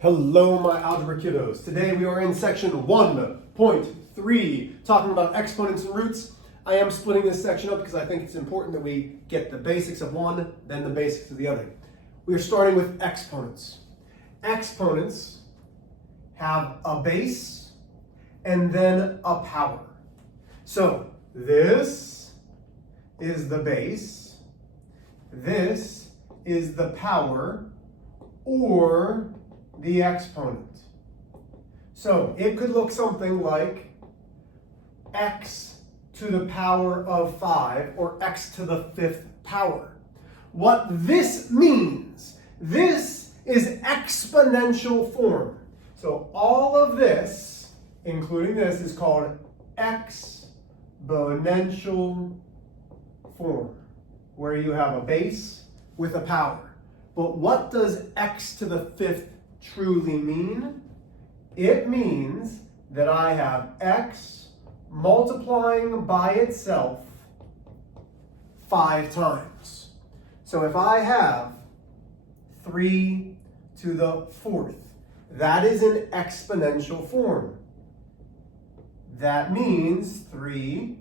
Hello, my algebra kiddos. Today we are in section 1.3, talking about exponents and roots. I am splitting this section up because I think it's important that we get the basics of one, then the basics of the other. We are starting with exponents. Exponents have a base and then a power. So this is the base, this is the power, or the exponent. So it could look something like x to the power of 5 or x to the 5th power. What this means, this is exponential form. So all of this, including this, is called exponential form, where you have a base with a power. But what does x to the 5th truly mean? It means that I have x multiplying by itself 5 times. So if I have 3 to the 4th, that is an exponential form. That means 3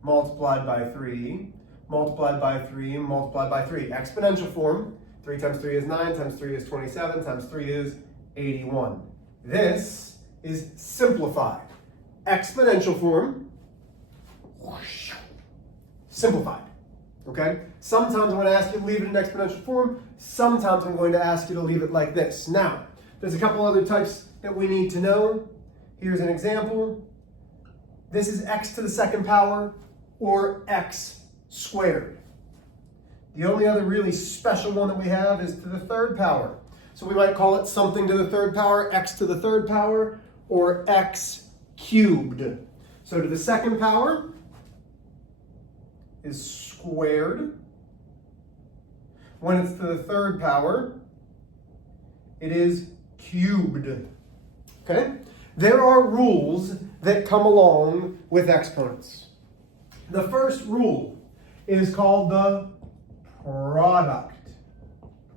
multiplied by 3, multiplied by 3, multiplied by 3. Exponential form. 3 times 3 is 9, times 3 is 27, times 3 is 81. This is simplified. Exponential form, simplified. Okay? Sometimes I'm going to ask you to leave it in exponential form. Sometimes I'm going to ask you to leave it like this. Now, there's a couple other types that we need to know. Here's an example. This is x to the 2nd power or x squared. The only other really special one that we have is to the 3rd power. So we might call it something to the 3rd power, x to the 3rd power, or x cubed. So to the 2nd power is squared. When it's to the 3rd power, it is cubed. Okay? There are rules that come along with exponents. The first rule is called the product.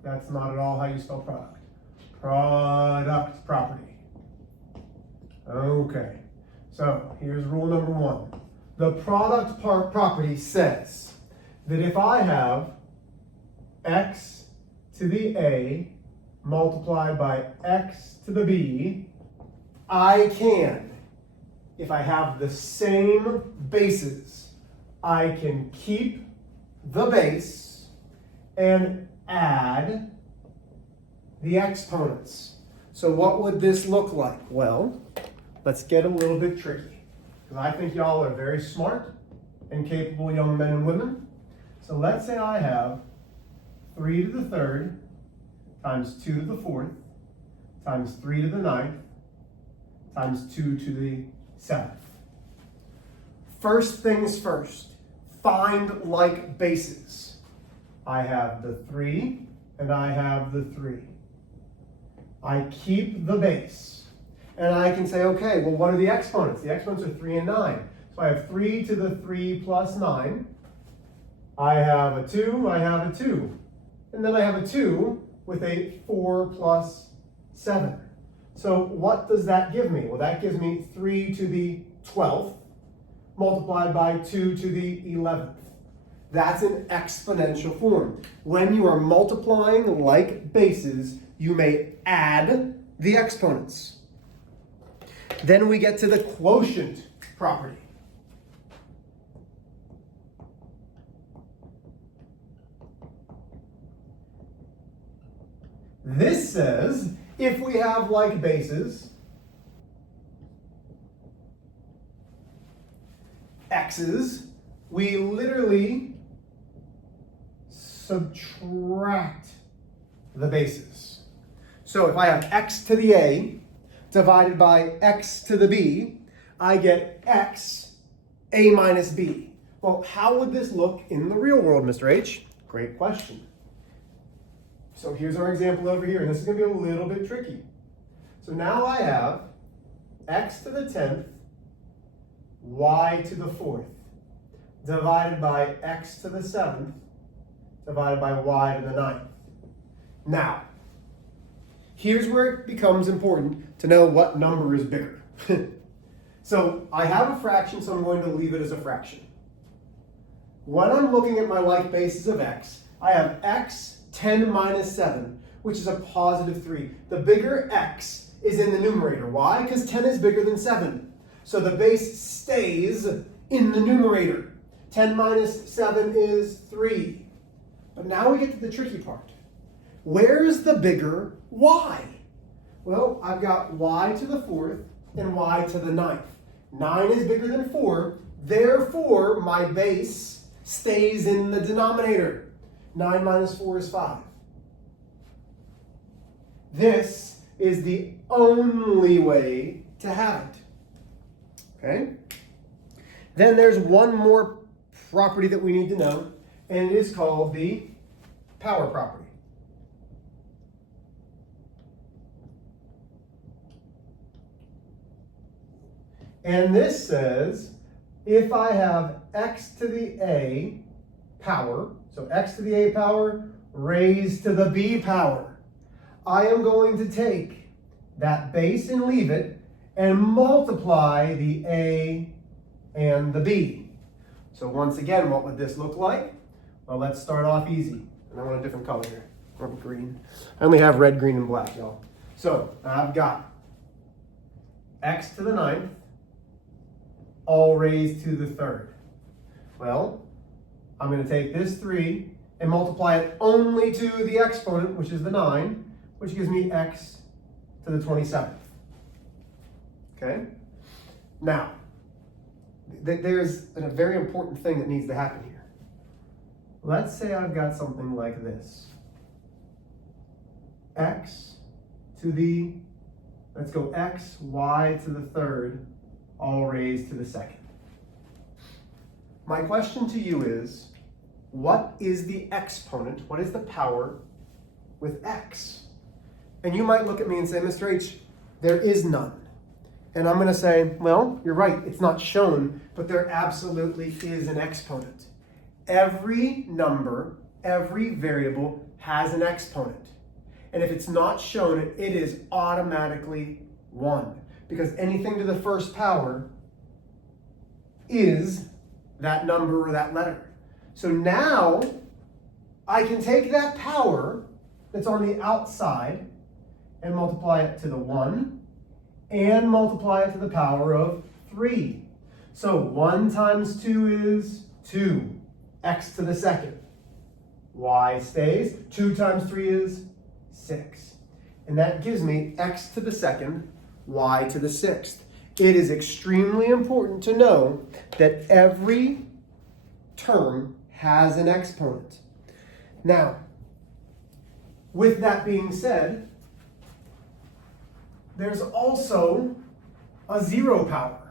That's not at all how you spell product. Product property. Okay, so here's rule number 1. The product property says that if I have x to the a multiplied by x to the b, I can, if I have the same bases, I can keep the base and add the exponents. So what would this look like? Well, let's get a little bit tricky, because I think y'all are very smart and capable young men and women. So let's say I have 3 to the 3rd times 2 to the 4th times 3 to the 9th times 2 to the 7th. First things first, find like bases. I have the 3 and I have the 3. I keep the base. And I can say, okay, well, what are the exponents? The exponents are 3 and 9. So I have 3 to the 3 plus 9. I have a 2, I have a 2. And then I have a 2 with a 4 plus 7. So what does that give me? Well, that gives me 3 to the 12th multiplied by 2 to the 11th. That's an exponential form. When you are multiplying like bases, you may add the exponents. Then we get to the quotient property. This says if we have like bases, x's, we literally subtract the bases. So if I have x to the a divided by x to the b, I get x a minus b. Well, how would this look in the real world, Mr. H? Great question. So here's our example over here, and this is going to be a little bit tricky. So now I have x to the 10th, y to the 4th, divided by x to the 7th, divided by y to the 9th. Now, here's where it becomes important to know what number is bigger. So I have a fraction, so I'm going to leave it as a fraction. When I'm looking at my like bases of x, I have x 10 minus 7, which is a positive 3. The bigger x is in the numerator. Why? Because 10 is bigger than 7. So the base stays in the numerator. 10 minus 7 is 3. But now we get to the tricky part. Where's the bigger y? Well, I've got y to the 4th and y to the 9th. 9 is bigger than 4, therefore my base stays in the denominator. 9 minus 4 is 5. This is the only way to have it. Okay? Then there's one more property that we need to know, and it is called the power property. And this says, if I have x to the a power, so x to the a power raised to the b power, I am going to take that base and leave it and multiply the a and the b. So once again, what would this look like? Well, let's start off easy. And I want a different color here. I want green. I only have red, green, and black, y'all. So I've got x to the 9th, all raised to the 3rd. Well, I'm going to take this 3 and multiply it only to the exponent, which is the 9, which gives me x to the 27th. Okay? Now, there's a very important thing that needs to happen here. Let's say I've got something like this. X to the, let's go x, y to the 3rd, all raised to the 2nd. My question to you is, what is the exponent? What is the power with x? And you might look at me and say, Mr. H, there is none. And I'm going to say, well, you're right, it's not shown, but there absolutely is an exponent. Every number, every variable has an exponent. And if it's not shown, it is automatically 1. Because anything to the first power is that number or that letter. So now I can take that power that's on the outside and multiply it to the 1 and multiply it to the power of 3. So 1 times 2 is 2, x to the 2nd. Y stays. 2 times 3 is 6. And that gives me x to the 2nd, y to the 6th. It is extremely important to know that every term has an exponent. Now, with that being said, there's also a 0 power.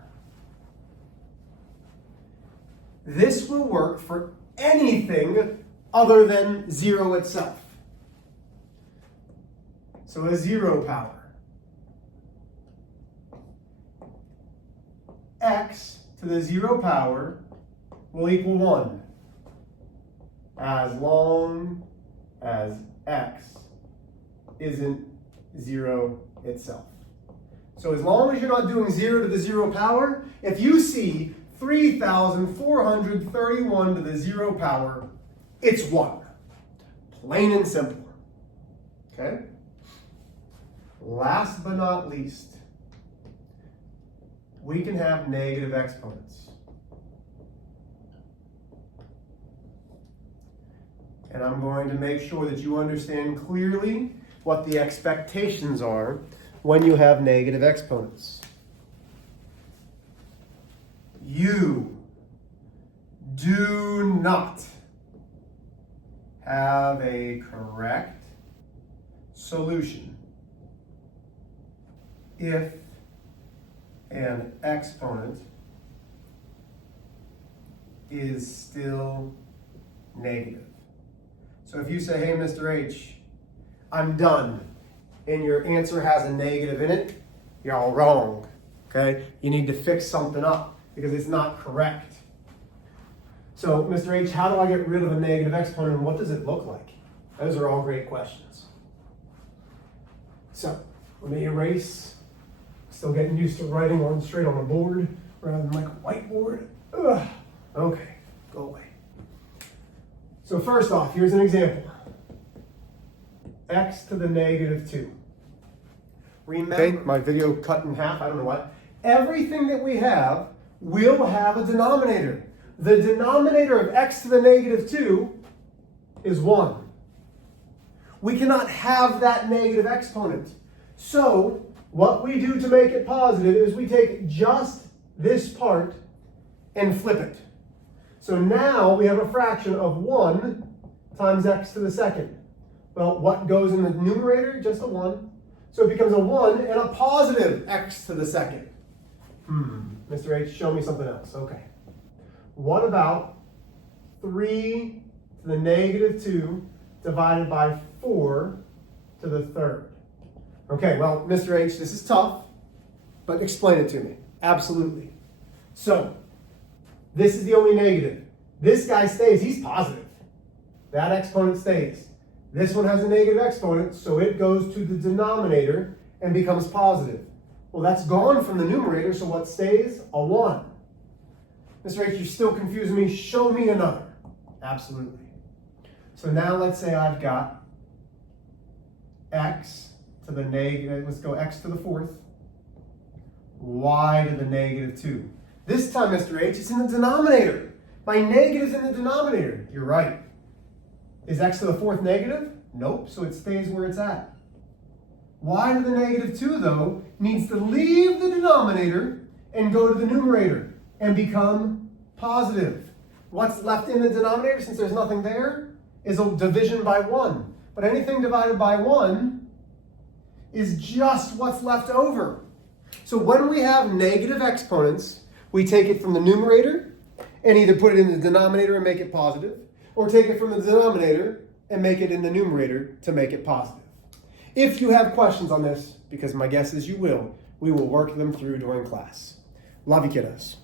This will work for anything other than 0 itself. So a 0 power. X to the 0 power will equal 1 as long as x isn't 0 itself. So as long as you're not doing 0 to the 0 power, if you see 3,431 to the 0 power, it's 1. Plain and simple. Okay? Last but not least, we can have negative exponents. And I'm going to make sure that you understand clearly what the expectations are when you have negative exponents. You do not have a correct solution if an exponent is still negative. So if you say, hey, Mr. H, I'm done, and your answer has a negative in it, you're all wrong, okay? You need to fix something up because it's not correct. So, Mr. H, how do I get rid of a negative exponent and what does it look like? Those are all great questions. So let me erase. Still getting used to writing on straight on a board rather than like a whiteboard. Ugh. Okay, go away. So first off, here's an example. X to the negative 2. Remember, okay, my video cut in half, I don't know what. Everything that we have will have a denominator. The denominator of x to the negative 2 is 1. We cannot have that negative exponent. So what we do to make it positive is we take just this part and flip it. So now we have a fraction of 1 times x to the second. Well, what goes in the numerator? Just a 1. So it becomes a 1 and a positive x to the second. Mr. H, show me something else. Okay. What about 3 to the negative 2 divided by 4 to the third? Okay, well, Mr. H, this is tough, but explain it to me. Absolutely. So, this is the only negative. This guy stays, he's positive. That exponent stays. This one has a negative exponent, so it goes to the denominator and becomes positive. Well, that's gone from the numerator, so what stays? A 1. Mr. H, you're still confusing me. Show me another. Absolutely. So now let's say I've got x to the negative, let's go x to the 4th, y to the negative 2. This time, Mr. H, it's in the denominator. My negative's in the denominator. You're right. Is x to the 4th negative? Nope, so it stays where it's at. Y to the negative 2, though, needs to leave the denominator and go to the numerator and become positive. What's left in the denominator, since there's nothing there, is a division by 1. But anything divided by 1 is just what's left over. So when we have negative exponents, we take it from the numerator and either put it in the denominator and make it positive, or take it from the denominator and make it in the numerator to make it positive. If you have questions on this, because my guess is you will, we will work them through during class. Love you, kiddos.